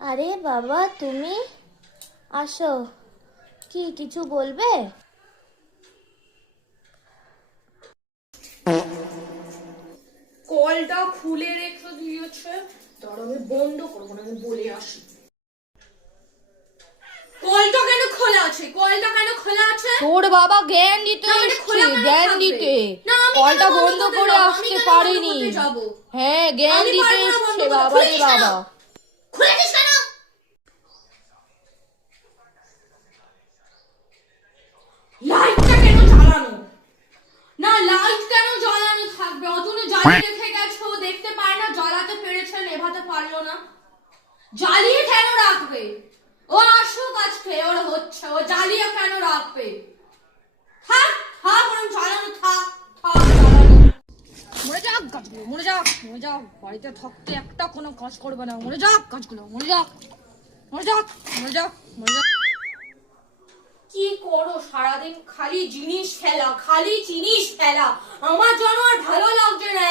আরে বাবা, তুমি আসো। কি কিছু বলবে? কলটা খুলে রেখে দিয়েছে, তার আমি বন্ধ করবো না, আমি বলে আসি। কলটা কেন খোলা আছে? কলটা কেন খোলা আছে? তোর বাবা জ্ঞান দিতে না, মানে এসছে, খোলা কেন জ্ঞান থাকবে? দিতে। না, আমি কলটা কেন বন্ধ করতে করে যাবো? আমি আসতে কেন বন্ধ পারিনি। করতে যাবো? হ্যাঁ, জ্ঞান আমি দিতে পারবো না বন্ধ এসছে, করতে। বাবা রে খুলেছিস কেন? বাবা। খুলেছিস কেন? লাইটটা কেন জ্বালানো? না, লাইট কেন জ্বালানো থাকবে? অতনু জ্বালিয়ে রেখে গেছে, ও দেখতে পায় না, জ্বালাতে পেরেছে, নেভাতে পারলো না। জ্বালিয়ে কেন রাখবে? ও আসুক আজকে, ওর হচ্ছে, ও জ্বালিয়ে কেন রাখবে? থাক থাক, ওরম জ্বালানো থাক থাক জ্বালানো। মরে যাক গাছগুলো, মরে যাক, মরে যাক। বাড়িতে থাকতে একটা কোনো কাজ করবে না। মরে যাক গাছগুলো, মরে যাক, মরে যাক, মরে যাক, মরে যাক। কি করো সারাদিন? খালি জিনিস ফেলা, খালি জিনিস ফেলা। আমার জন্য আর ভালো লাগছে না।